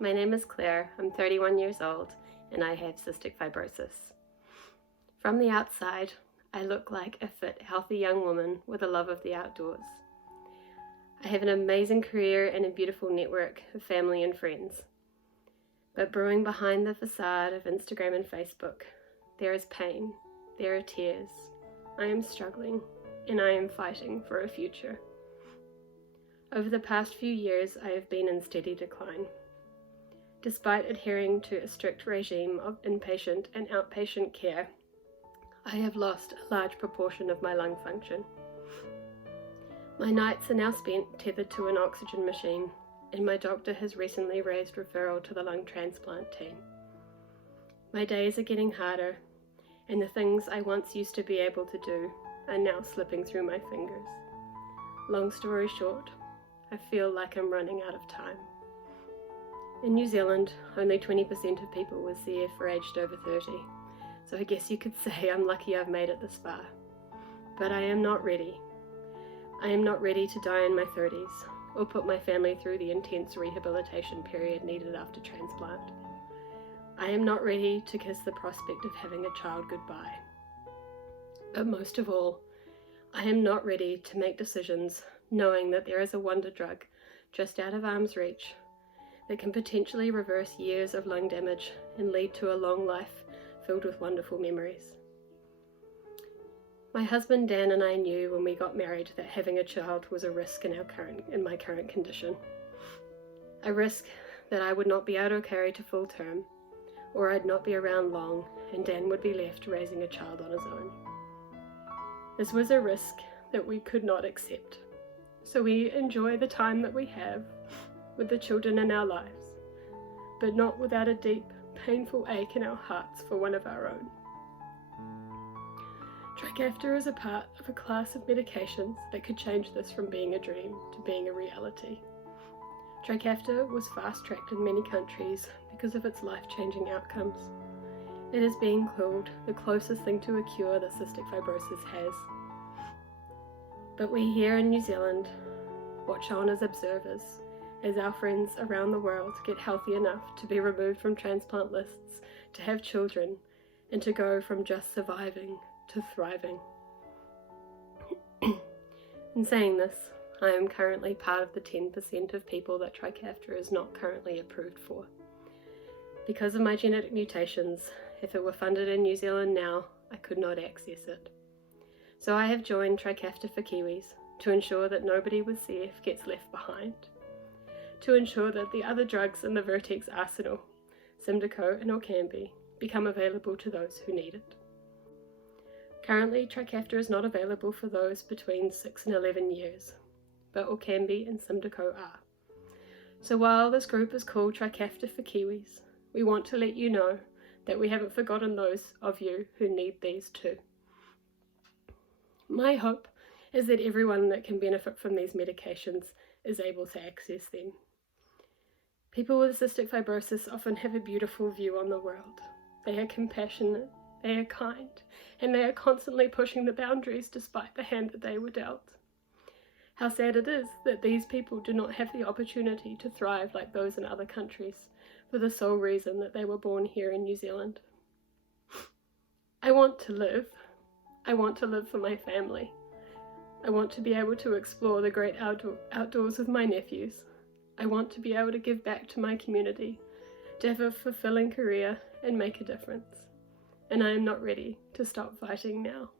My name is Claire, I'm 31 years old, and I have cystic fibrosis. From the outside, I look like a fit, healthy young woman with a love of the outdoors. I have an amazing career and a beautiful network of family and friends. But brewing behind the facade of Instagram and Facebook, there is pain, there are tears. I am struggling, and I am fighting for a future. Over the past few years, I have been in steady decline. Despite adhering to a strict regime of inpatient and outpatient care, I have lost a large proportion of my lung function. My nights are now spent tethered to an oxygen machine, and my doctor has recently raised referral to the lung transplant team. My days are getting harder, and the things I once used to be able to do are now slipping through my fingers. Long story short, I feel like I'm running out of time. In New Zealand, only 20% of people with CF are aged over 30, so I guess you could say I'm lucky I've made it this far. But I am not ready. I am not ready to die in my 30s, or put my family through the intense rehabilitation period needed after transplant. I am not ready to kiss the prospect of having a child goodbye. But most of all, I am not ready to make decisions knowing that there is a wonder drug just out of arm's reach that can potentially reverse years of lung damage and lead to a long life filled with wonderful memories. My husband Dan and I knew when we got married that having a child was a risk in my current condition. A risk that I would not be able to carry to full term, or I'd not be around long and Dan would be left raising a child on his own. This was a risk that we could not accept. So we enjoy the time that we have with the children in our lives, but not without a deep, painful ache in our hearts for one of our own. Trikafta is a part of a class of medications that could change this from being a dream to being a reality. Trikafta was fast-tracked in many countries because of its life-changing outcomes. It is being called the closest thing to a cure that cystic fibrosis has. But we here in New Zealand watch on as observers as our friends around the world get healthy enough to be removed from transplant lists, to have children, and to go from just surviving to thriving. In saying this, I am currently part of the 10% of people that Trikafta is not currently approved for. Because of my genetic mutations, if it were funded in New Zealand now, I could not access it. So I have joined Trikafta for Kiwis to ensure that nobody with CF gets left behind, to ensure that the other drugs in the Vertex arsenal, Symdeko and Orkambi, become available to those who need it. Currently, Trikafta is not available for those between 6 and 11 years, but Orkambi and Symdeko are. So while this group is called Trikafta for Kiwis, we want to let you know that we haven't forgotten those of you who need these too. My hope is that everyone that can benefit from these medications is able to access them. People with cystic fibrosis often have a beautiful view on the world. They are compassionate, they are kind, and they are constantly pushing the boundaries despite the hand that they were dealt. How sad it is that these people do not have the opportunity to thrive like those in other countries for the sole reason that they were born here in New Zealand. I want to live. I want to live for my family. I want to be able to explore the great outdoors with my nephews. I want to be able to give back to my community, to have a fulfilling career and make a difference. And I am not ready to stop fighting now.